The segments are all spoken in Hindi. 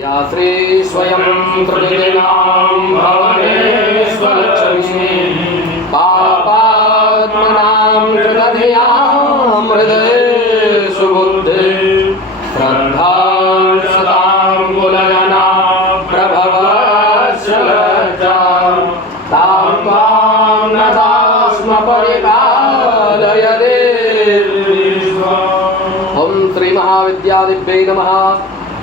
या श्री स्वयं प्रतिदिनां भवनेश्वरलक्ष्मी पापात्मनां कृतधियां हृदये सुबुद्धि श्रद्धा सतां कुलजना प्रभवश्चलजा तां त्वां नतास्म परिपालयते। ओं श्री महाविद्यादिभ्यै नमः।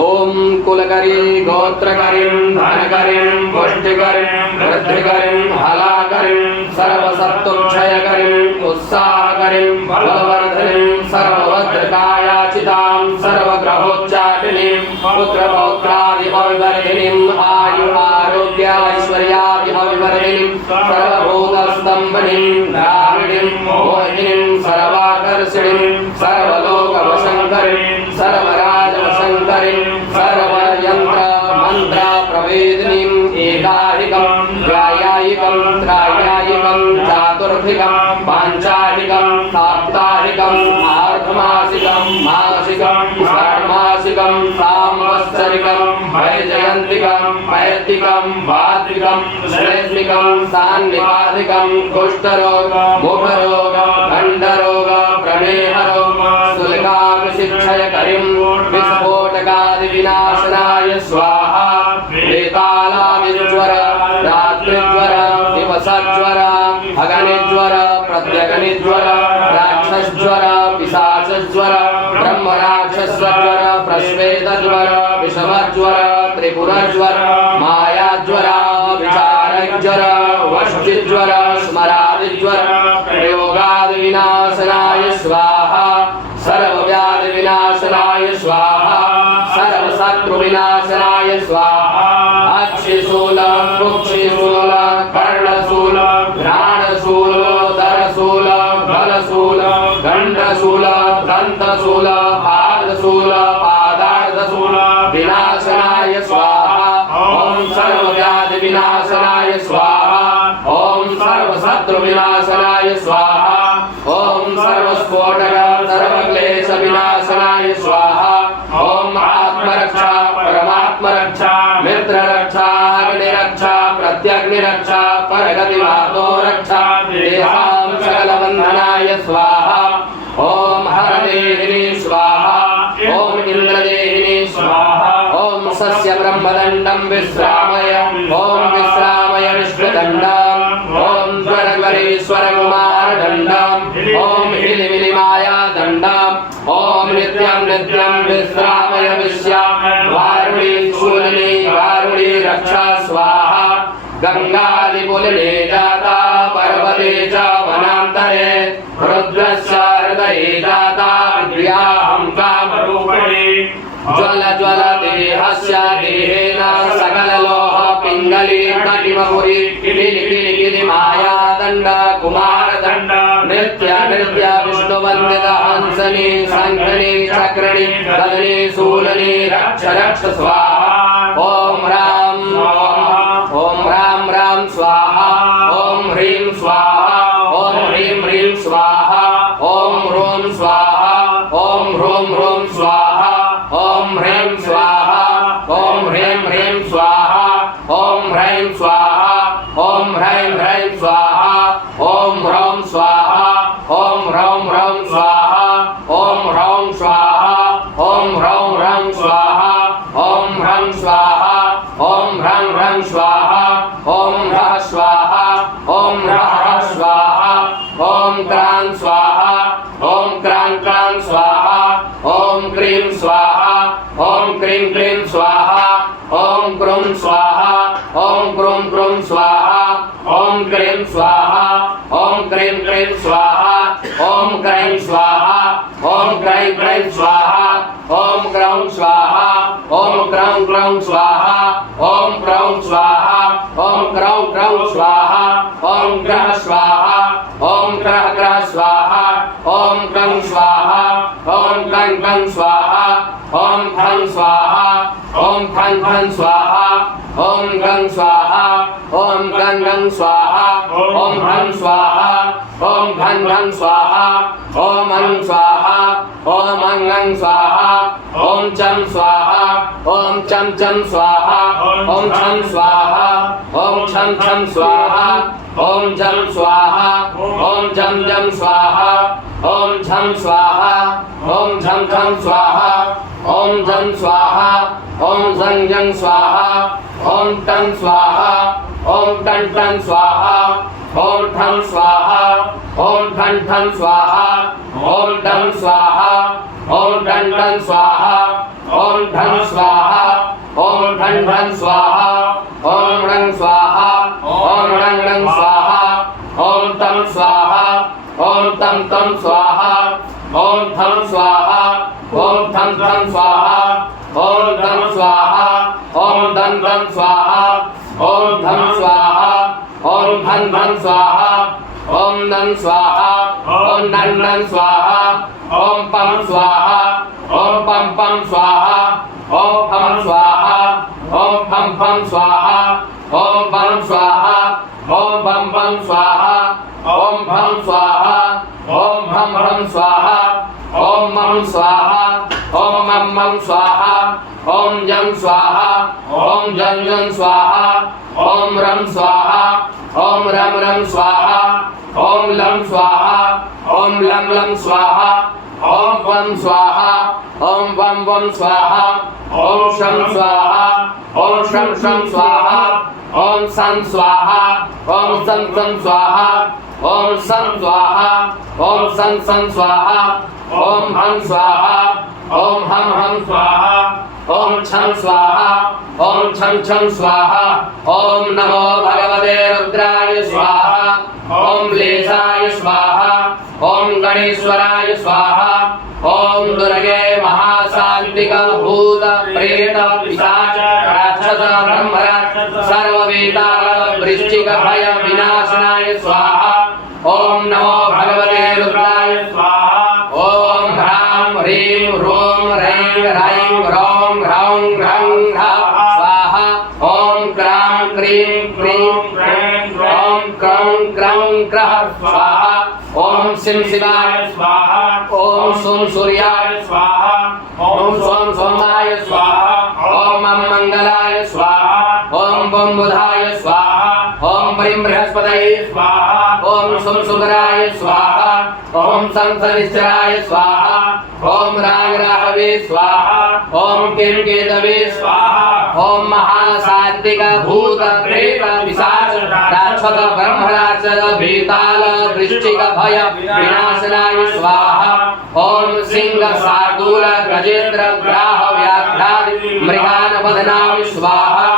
ओम कुलकरी गोत्रकरीं धनकरीं पुष्टिकरीं वृद्धिकरीं हलाकरीं सर्वसत्वक्षयकरीं उत्साहकरीं बलवर्धिनीं सर्वभद्रकायाचितां सर्वग्रहोच्चाटिनीं पुत्रपौत्रादिपविवर्धिनीं आयु आरोग्य ऐश्वर्यादिपविवर्धिनीं सर्वभूतस्तम्भनीं द्राविणीं मोहिनीं सर्वाकर्षिणीं सर्वलोकवशङ्करीं सर्वराजवशङ्करीं सर्वयंत्र मंत्र प्रवेदिनीं एकाधिकं ध्यायायिकं त्रायायिकं चातुर्भिकं पांचाधिकं साप्ताहिकं आर्धमासिकं मासिकं षाण्मासिकं सांवत्सरिकं वैजयन्तिकं वैदिकं वाद्विकं श्लेष्मिकं सान्निपादिकं कुष्ठरोग मुखरोग खण्डरोग प्रमेहरोग शुल्काभिषिक्षयकरीं विस्फोटकादिविनाशनाय स्वाहा। वेतालादिज्वर रात्रिज्वर दिवसज्वर अग्निज्वर प्रत्यग्निज्वर राक्षसज्वर पिशाचज्वर ब्रह्मराक्षसज्वर प्रश्वेतज्वर विषमज्वर त्रिपुरज्वर मायाज्वर विचारज्वर वष्टिज्वर स्मरादिज्वर प्रयोगादिविनाशनाय स्वाहा। सर्वव्याधिविनाशनाय स्वाहा सर्वशत्रुविनाशनाय स्वाहा। अक्षिशूल कुक्षिशूल कर्णशूल घ्राणशूल दरशूल बलशूल गण्डशूल दन्तशूल पादशूल पादार्धशूल विनाशनाय स्वाहा। ओम सर्वव्याधिविनाशनाय स्वाहा। ओम सर्वशत्रुविनाशनाय स्वाहा। ओम सर्वस्फोटक सर्वक्लेश विनाशनाय स्वाहा। ओम आत्मरक्षा परमात्मरक्षा मित्ररक्षा अग्निरक्षा प्रत्यग्निरक्षा परगतिवादो रक्षा देहां सकलबन्धनाय स्वाहा। ओम हरदेहिनी स्वाहा। ओम इंद्रदेहिनी स्वाहा। ओम सस्य ब्रह्मदण्डं विश्रामय। ओम विश्रामय विष्णुदण्डं। ओम ज्वरज्वरेश्वर कुमारदण्डं। ओम हिलिमिलिमाया दण्डं। ओम नित्यं नित्यं विश्रामय विश्याम वारुणी शूलिनी वारुणी रक्षा स्वाहा। गंगादिपुलिने जाता पर्वते च वनान्तरे रुद्रस्य हृदये जाता विद्याहं कामरूपिणी ज्वल ज्वल देहस्य देहेन सकललोह पिङ्गली कटिमपुरी किलिकिलिकिलि माया दण्ड कुमारदण्ड नृत्य नृत्य विष्णुवन्दित हंसनी शङ्खनी चक्रिणी गदनी शूलनी रक्ष रक्ष स्वाहा। ओम राम ओम राम राम स्वाहा। ओम ह्रीं स्वाहा। ओम ह्रीं ह्रीं स्वाहा। ओम ह्रों स्वाहा। ओम ह्रों ह्रों स्वाहा। ओम ह्रीं स्वाहा। ओम ह्रीं ह्रीं स्वाहा। ओम ह्रीं स्वाहा। ओम ह्रीं ह्रीं स्वाहा। ओम ह्रौं स्वाहा। ओम ह्रौं ह्रौं स्वाहा। ओम ह्रौं स्वाहा। ओम ह्रौं ह्रौं स्वाहा। ओम ह्रं स्वाहा। ओम ह्रं ह्रं स्वाहा। ओम ह्रः स्वाहा। ओम ह्रः स्वाहा। ओम क्रां स्वाहा। ओम क्रां क्रां स्वाहा। ओम क्रीं स्वाहा। ओम क्रीं क्रीं स्वाहा। ओम क्रुं स्वाहा। ओम क्रुं क्रुं स्वाहा। ओम क्रीं स्वाहा। ओम क्रीं क्रीं स्वाहा। ओम क्రైं स्वाहा। ओम क्రైं क्రైं स्वाहा। ओम क्रौं स्वाहा। ओम क्रौं क्रौं स्वाहा। ओम क्रौं स्वाहा। ओम क्रौं क्रौं स्वाहा। ओम क्रः स्वाहा। ओम क्रः क्रः स्वाहा। ओम क्रं स्वाहा। ओम क्लं क्लं स्वाहा। ओम खं स्वाहा। ओम खं खं स्वाहा। ओम गं स्वाहा। ओम गं गं स्वाहा। ओम हं स्वाहा। ओम घं घं स्वाहा। ओम हं स्वाहा। ओम अंगं स्वाहा ओम चं स्वाहा ओम चं चं स्वाहा ओम छं स्वाहा ओम छं छं स्वाहा ओम जं स्वाहा ओम जं जं स्वाहा ओम झं स्वाहा ओम झं झं स्वाहा ओम जं स्वाहा ओम जं जं स्वाहा ओम टं स्वाहा ओम टं टं स्वाहा ओम ठं स्वाहा ओम ठं ठं स्वाहा ओम डं स्वाहा ओम डं डं स्वाहा ओम ढं स्वाहा ओम ढं ढं स्वाहा ओम णं स्वाहा ओम णं णं स्वाहा ओम तं स्वाहा ओम तं तं स्वाहा ओम थं स्वाहा ओम थं थं स्वाहा ओम दं स्वाहा ओम दं दं स्वाहा ओम धं स्वाहा ओम धं धं स्वाहा ओम नं स्वाहा ओम नं नं स्वाहा ओम पं स्वाहा ओम पं पं स्वाहा ओम फं स्वाहा ओम फं फं स्वाहा ओम पं स्वाहा ओम पं पं स्वाहा ओम भं स्वाहा ओम भं भं स्वाहा ओम मं स्वाहा ओम मं मं स्वाहा ओम जं स्वाहा ओम जं जं स्वाहा ओम रं स्वाहा ओम रं रं स्वाहा ओम लं स्वाहा ओम लं लं स्वाहा ओम वं स्वाहा ओम वं वं स्वाहा ओम शं स्वाहा ओम शं शं स्वाहा ओम सन स्वाहा ओम सन सन स्वाहा ओम सन स्वाहा ओम सन सन स्वाहा ओम हं स्वाहा ओम हं हं स्वाहा ओम छं स्वाहा ओम छं छं स्वाहा ओम नमो भगवते रुद्राय स्वाहा ओम क्लेशाय स्वाहा ओम गणेश्वराय स्वाहा ओम दुर्गे महाशांतिक भूत प्रेत पिशाच राक्षस ब्रह्मराक्षस सर्ववेताल वृश्चिक भय विनाशनाय स्वाहा ओम नमो भगवते रुद्राय स्वाहा ओम ह्रां ह्रीं ह्रूं ह्रैं ह्रैं ह्रौं ह्रौं ह्रं स्वाहा ओम क्रां क्रीं क्रीं ओम क्रौं क्रौं क्रः स्वाहा ओम शिं शिवाय स्वाहा ओम सोम सूर्याय स्वाहा ओम सोम सोमाय स्वाहा ओम मंगलाय स्वाहा ओम बम बुधाय स्वाहा ओम परिं बृहस्पतये स्वाहा ओम सोम सुगराय स्वाहा ओम संसनिश्चराय स्वाहा ओम राग राहवे स्वाहा ओम किं केतवे स्वाहा ओम महासात्विक भूत प्रेत पिशाच राक्षस ब्रह्मराक्षस भीताल वृश्चिक भय विनाशनाय स्वाहा ओम सिंह शार्दूल गजेंद्र ग्राह व्याघ्रादि मृगान बदनामि स्वाहा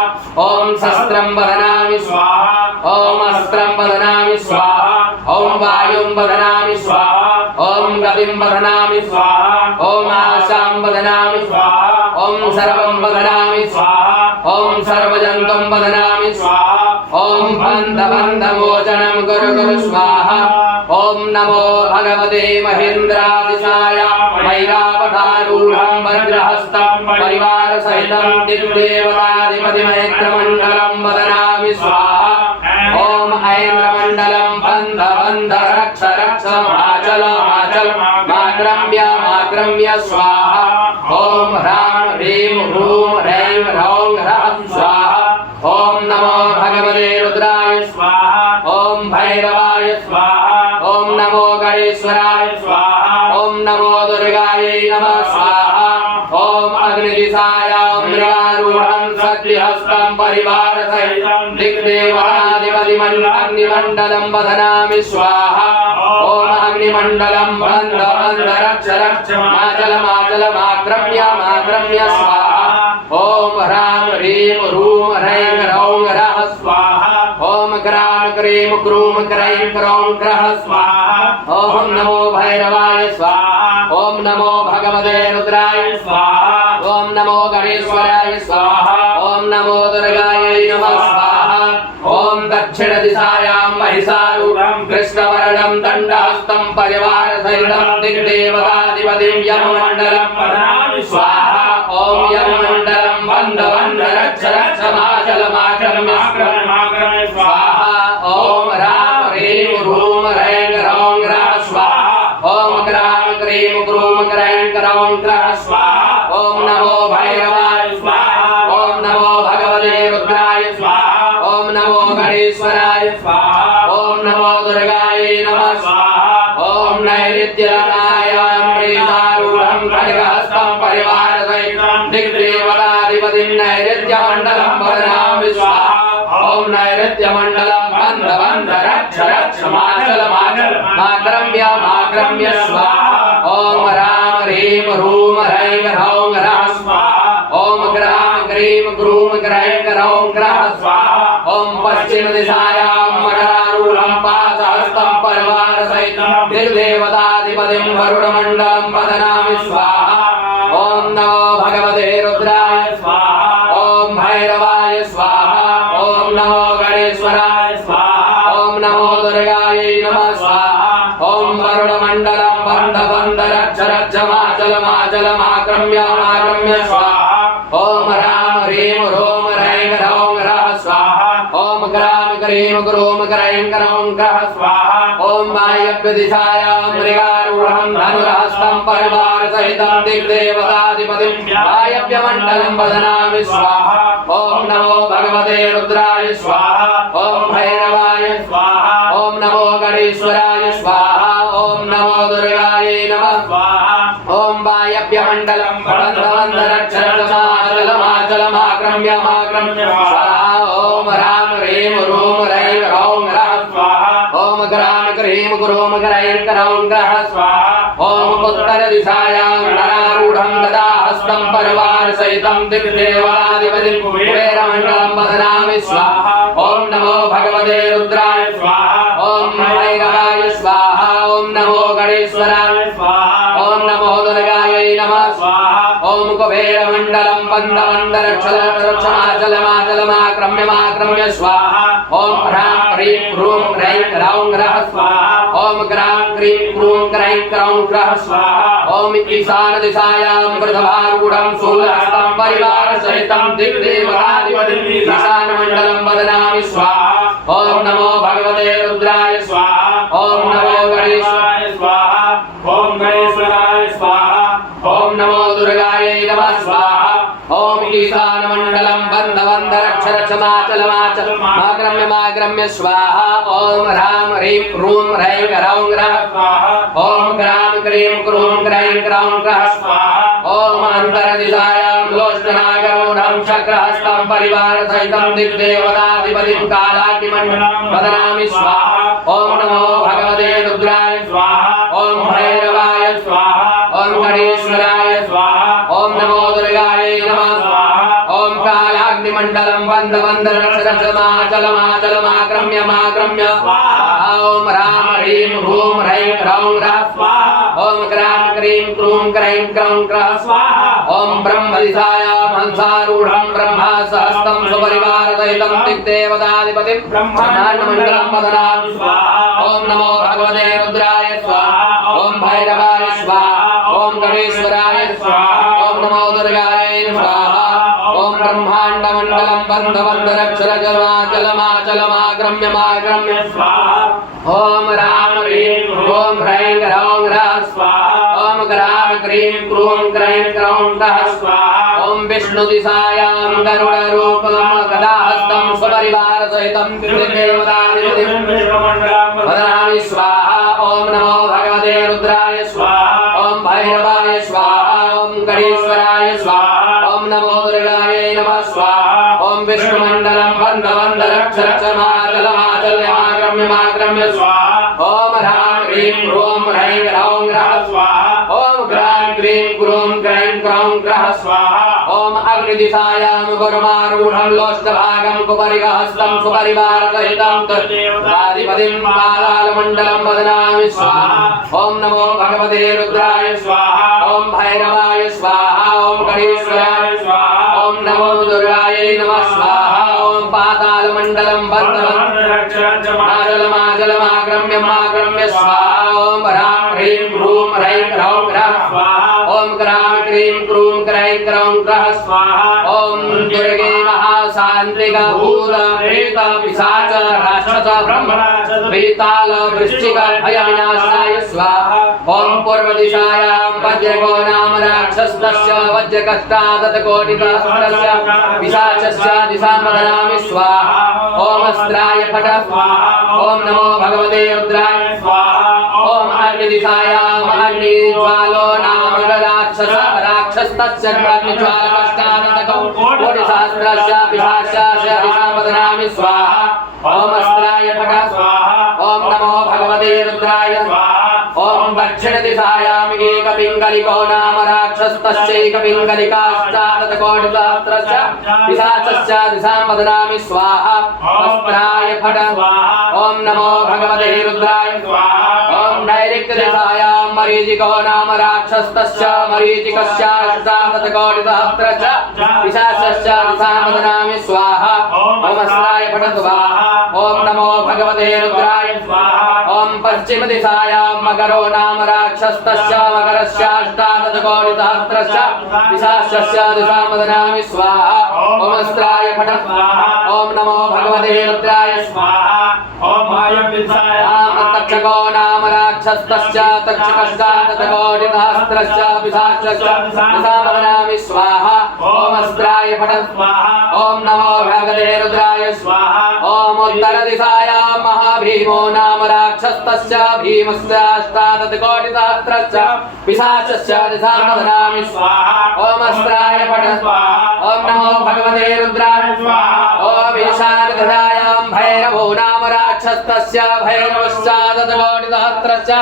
ओम शस्त्रं बदनामि स्वाहा ओम अस्त्रं बदनामि स्वाहा ओम वायुं बदनामि स्वाहा ओम गतिं बदनामि स्वाहा ओम आशां बदनामि स्वाहा ओम सर्वं बदनामि स्वाहा ओम सर्वजन्तुं बदनामि स्वाहा ओम बन्ध बन्ध मोचनं कुरु कुरु स्वाहा ओम नमो भगवते महेन्द्रादिशाय वैरावतारूढं वज्रहस्तं परिवार सहितं दिग्देवताधिपतिमैत्रमण्डलं वदनामि स्वाहा ओम ऐन्द्रमण्डलं बन्ध बन्ध रक्ष रक्ष माचल माचल माक्रम्य स्वाहा ओम ह्रां ह्रीं ह्रूं ह्रैं ह्रौं ह्रः स्वाहा ओम नमो भगवते रुद्राय स्वाहा ओम भैरवाय स्वाहा ओम नमो गणेश्वराय स्वाहा ओम नमो दुर्गायै नमः स्वाहा ओम अग्निदिशाय मृगारूढं शक्तिहस्तं परिवार सहितं दिग्देवताधिपतिमण्डलं वदनामि स्वाहा ओम अग्निमण्डलं बन्ध बन्ध रक्ष रक्ष माचल माचल माक्रम्य स्वाहा ओम ह्रां ह्रीं ह्रूं ह्रैं ह्रौं ह्रः स्वाहा ओम क्रां क्रीं क्रूं क्रैं क्रौं क्रः स्वाहा ओम नमो भैरवाय स्वाहा ओम नमो भगवते रुद्राय स्वाहा ओम नमो गणेश्वराय स्वाहा ओम नमो दुर्गायै नमः स्वाहा ओम दक्षिण दिशायां महिषारूढं कृष्णवर्णं दण्डहस्तं परिवार सहितं दिग्देवताधिपतिं यममण्डलं वदनामि स्वाहा ओम यममण्डलं बन्ध बन्ध रक्ष रक्ष माचल माक्रम्य स्वाहा ओम ह्रां ह्रीं ह्रूं ह्रैं ह्रौं ह्रः स्वाहा ओम क्रां क्रीं क्रूं क्रैं नमो गणेश्वराय स्वाहा ओम नमो दुर्गायै नमः स्वाहा ओम नैवेद्यदाय अमृतारूढं खड्गहस्तं परिवारसहितं दिग्देवताधिपतिं नैवेद्यमण्डलं वदनामि स्वाहा ओम नैवेद्यमण्डलं बन्ध बन्ध रक्ष रक्ष माचल माचल माक्रम्य माक्रम्य स्वाहा ओम राम ह्रीं ह्रूं ह्रैं ह्रौं ह्रः स्वाहा ओम ग्राम ग्रीं ग्रूं ग्रैं ग्रौं ग्रः स्वाहा ओम पश्चिम दिशायां मकरारूढं पाशहस्तं परिवारसहितं दिग्देवताधिपतिं वरुणमण्डलं वदनामि स्वाहा ओम नमो भगवते रुद्राय स्वाहा ओम भैरवाय स्वाहा ओम नमो गणेश्वराय स्वाहा ओम नमो दुर्गायै नमः स्वाहा ओम वरुणमण्डलं बन्ध बन्ध रक्ष रक्ष माचल माचल माक्रम्य माक्रम्य स्वाहा ओम राम ह्रीं ह्रूं ह्रैं ह्रौं ह्रः स्वाहा ओम ग्राम ग्रीं ग्रूं ग्रैं ग्रौं ग्रः स्वाहा ओम वायव्यदिशायां मृगारूढं धनुर्हस्तं परिवारसहितं दिग्देवताधिपतिं वायव्यमण्डलं वदनामि स्वाहा ओम नमो भगवते रुद्राय स्वाहा ओम भैरवाय स्वाहा ओम नमो गणेश्वराय स्वाहा ओम नमो दुर्गायै नमः स्वाहा ओम वायव्यमण्डलं बन्ध बन्ध रक्ष रक्ष माचल माचल माक्रम्य माक्रम्य स्वाहा ओम राम ह्रीं ह्रूं ह्रैं ह्रौं ह्रः स्वाहा ओम ग्राम ग्रीं ग्रूं ग्रैं ग्रौं ग्रः स्वाहा ओम उत्तरदिशायां नरारूढं गदाहस्तं परिवारसहितं दिग्देवताधिपतिं कुबेरमण्डलं वदनामि स्वाहा ओम नमो भगवते रुद्राय स्वाहा ओम भैरवाय स्वाहा ओम नमो गणेश्वराय स्वाहा ओम नमो दुर्गायै नमः स्वाहा ओम कुबेरमण्डलं बन्ध बन्ध रक्ष रक्ष माचल माचल माक्रम्य माक्रम्य स्वाहा ओम ह्रां ह्रीं ह्रूं ह्रैं ह्रौं ह्रः स्वाहा ओम ग्रां ग्रीं ग्रूं ग्रैं ग्रौं ह्रः स्वाहा ओम ईशानदिशायां वृषभारूढं शूलहस्तं परिवारसहितं दिग्देवताधिपतिं ईशानमण्डलं वदनामि स्वाहा ओम नमो भगवते रुद्राय स्वाहा ओम नमो गणेशाय स्वाहा ओम गणेश्वराय स्वाहा ओम नमो दुर्गायै नमः स्वाहा ओम ईशानमण्डलं बन्ध बन्ध रक्ष रक्ष माचल माचल माक्रम्य माक्रम्य स्वाहा ओम ह्रां ह्रीं ह्रूं ह्रैं ह्रौं ह्रः स्वाहा ओम ग्रां ग्रीं ग्रूं ग्रैं ग्रौं ह्रः स्वाहा ओम अन्तरदिशायां लोचनागरूढं चक्रहस्तं परिवारसहितं दिग्देवताधिपतिं कालाग्निमण्डलं वदनामि स्वाहा ओम नमो भगवते रुद्राय स्वाहा ओम भैरवाय स्वाहा ओम गणेश्वराय स्वाहा ओम नमो दुर्गायै नमः स्वाहा ओम कालाग्निमण्डलं बन्ध बन्ध रक्ष रक्ष माचल माचल माक्रम्य माक्रम्य स्वाहा ओम राम ह्रीं ह्रूं ह्रैं ह्रौं ह्रः स्वाहा ओम ग्रां ग्रीं ग्रूं ग्रैं ग्रौं ह्रः स्वाहा ओम ब्रह्मदिशायां हंसारूढं ब्रह्मासहस्तं सपरिवारसहितं दिग्देवताधिपतिं ब्रह्माण्डमण्डलं वदनामि स्वाहा ओम नमो भगवते रुद्राय स्वाहा ओम भैरवाय स्वाहा ओम गणेश्वराय स्वाहा ओम नमो दुर्गायै स्वाहा ओम ब्रह्माण्डमण्डलं बन्ध बन्ध रक्ष रक्ष माचल माचल माक्रम्य माक्रम्य स्वाहा ओम राम ह्रीं ह्रूं ह्रैं ह्रौं ह्रः स्वाहा ओम ग्रां ग्रीं ग्रूं ग्रैं ग्रौं ह्रः स्वाहा ओम विष्णुदिशायां गरुडरूपं गदाहस्तं सपरिवारसहितं दिग्देवताधिपतिं वदनामि स्वाहा ओम नमो भगवते रुद्राय स्वाहा ओम भैरवाय स्वाहा ओम गणेश्वराय स्वाहा ओम नमो दुर्गायै नमः स्वाहा ओम विष्णुमण्डलं बन्ध बन्ध रक्ष रक्ष माचल माचल माक्रम्य माक्रम्य स्वाहा ओम ह्रां ह्रीं ह्रूं ह्रैं ह्रौं ह्रः स्वाहा ओम ग्रां ग्रीं ग्रूं ग्रैं ग्रौं ह्रः स्वाहा ओम अग्निदिशायां गुरुमारूढं लोष्टभागं कुपरिगहस्तं सुपरिवारसहितं दिग्देवताधिपतिं पातालमण्डलं वदनामि स्वाहा ओम नमो भगवते रुद्राय स्वाहा ओम भैरवाय स्वाहा ओम गणेश्वराय स्वाहा ओम नमो दुर्गायै नमः स्वाहा ओम पातालमण्डलं बन्ध बन्ध रक्ष रक्ष माचल माचल माक्रम्य माक्रम्य स्वाहा ओम ह्रां ह्रीं ह्रूं ह्रैं ह्रौं ह्रः स्वाहा ओम ग्रां ग्रीं ग्रूं ग्रैं ग्रौं ह्रः स्वाहा ओम दुर्गे महाशान्तिका भूत प्रेत पिशाच राक्षस ब्रह्मराज वेताल वृश्चिक भयविनाशाय स्वाहा ओम पूर्वदिशायां वज्रको नाम राक्षसस्य वज्रकष्टादशकोटिसहस्रस्य पिशाचस्य दिशां वदनामि स्वाहा ओम अस्त्राय फट स्वाहा ओम नमो भगवते रुद्राय स्वाहा ओम अग्निदिशायाम अग्निज्वालो नाम राक्षस राक्षस्तस्य अग्निज्वालकष्टानतकौ कोटिसहस्रस्य पिशाचस्य दिशां वदनामि स्वाहा ओम अस्त्राय फट स्वाहा ओम नमो भगवते रुद्राय स्वाहा ओम दक्षिण दिशायाम एकपिंगलिको नाम राक्षसस्तस्यैकपिंगलिकाष्टादशकोटिसहस्रस्य पिशाचस्य दिशां वदनामि स्वाहा अस्त्राय फट ओम नमो भगवते रुद्राय स्वाहा ओम नैऋत्य दिशायां मरीचिको नाम राक्षसस्तस्य मरीचिकस्याष्टादशकोटिसहस्रस्य पिशाचस्य दिशां वदनामि स्वाहा ओम अस्त्राय फट स्वाहा ओम नमो भगवते रुद्राय स्वाहा ओम पश्चिम दिशायां मकरो नाम राक्षसस्तस्य मकरस्याष्टादशकोटिसहस्रस्य पिशाचस्य दिशां वदनामि स्वाहा ओम अस्त्राय फट स्वाहा ओम नमो भगवते रुद्राय स्वाहा ओम वायव्य दिशायां तक्षको नाम राक्षसस्तस्य तक्षकस्यादशकोटिसहस्रस्य पिशाचस्य दिशां वदनामि स्वाहा ओम अस्त्राय फट स्वाहा ओम नमो भगवते रुद्राय स्वाहा ओम उत्तर दिशायां महाभीमो नाम राक्षसस्तस्य भीमस्याष्टादशकोटिसहस्रस्य पिशाचस्य दिशां वदनामि स्वाहा ओम अस्त्राय फट स्वाहा ओम नमो भगवते रुद्राय स्वाहा ओम ईशान दिशायां भैरवो नाम राक्षसस्तस्य भैरवस्यादशकोटिसहस्रस्य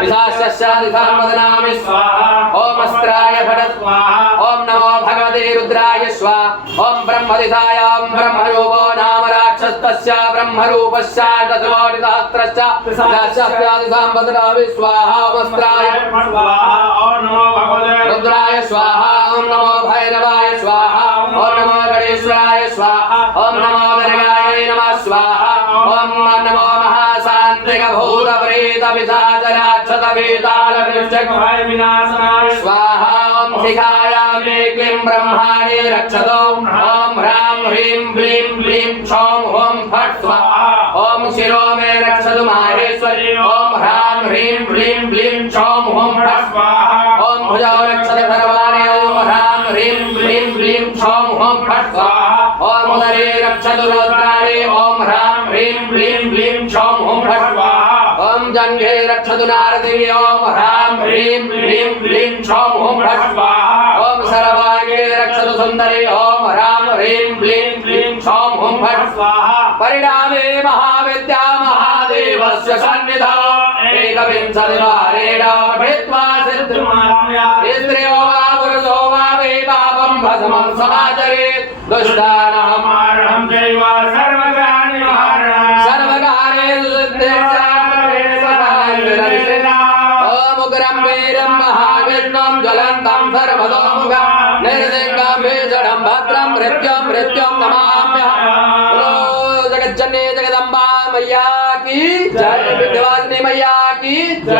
पिशाचस्य दिशां वदनामि स्वाहा ओम अस्त्राय फट स्वाहा ओम नमो भगवते रुद्राय स्वाहा ओम ब्रह्म दिशायां ब्रह्मरूपो नाम राक्षसस्तस्य ब्रह्मरूपस्यादशकोटिसहस्रस्य पिशाचस्य दिशां वदनामि स्वाहा ओम अस्त्राय फट स्वाहा ओम नमो भगवते रुद्राय स्वाहा ओम नमो भैरवाय स्वाहा ओम नमो गणेश्वराय स्वाहा ओम नमो दुर्गाय नमः स्वाहा ओम नमो महाशान्तिक भूत प्रेत पिशाच राक्षस वेताल वृक्षक भय विनाशनाय स्वाहा ओम शिखायां क्लीं ब्रह्माणि रक्षतो ओम ह्रां ह्रीं क्लीं क्लीं क्षौं ओम फट् स्वाहा ओम शिरो मे रक्षतु माहेश्वरी ओम ह्रां ह्रीं क्लीं क्लीं क्षौं ओम फट् स्वाहा ओम भुजौ रक्षतु सर्वाणि ओम ह्रां ह्रीं क्लीं क्लीं क्षौं ओम फट् स्वाहा ओम उदरे रक्षतु रुद्राणि ओम ह्रां ह्रीं क्लीं क्लीं क्षौं ओम फट् स्वाहा ओम जङ्घे रक्षतु नारदी ओम ह्रां ह्रीं क्लीं क्लीं क्षौं ओम फट् स्वाहा ओम सर्वांगे रक्षतु सुन्दरी ओम ह्रां ह्रीं क्लीं क्लीं क्षौं ओम फट् स्वाहा परिणामे महाविद्या महादेवस्य सन्निधौ एकविंशतिवारेण पठित्वा सिद्धिमाप्नुयात् स्त्रियो वा पुरुषो वा वै पापं भस्मं समाचरेत् दुष्टानां मारणं चैव सर्वकार्येषु सिद्धिर्स्यात् ओम उग्रं वीरं महाविष्णुं ज्वलन्तं सर्वतोमुखं निर्सिंहं भीषणं भद्रं मृत्युं नमाम्यहम् जगज्जननी जगदम्बा मैया की जय, विंध्यवासिनी मैया की जय।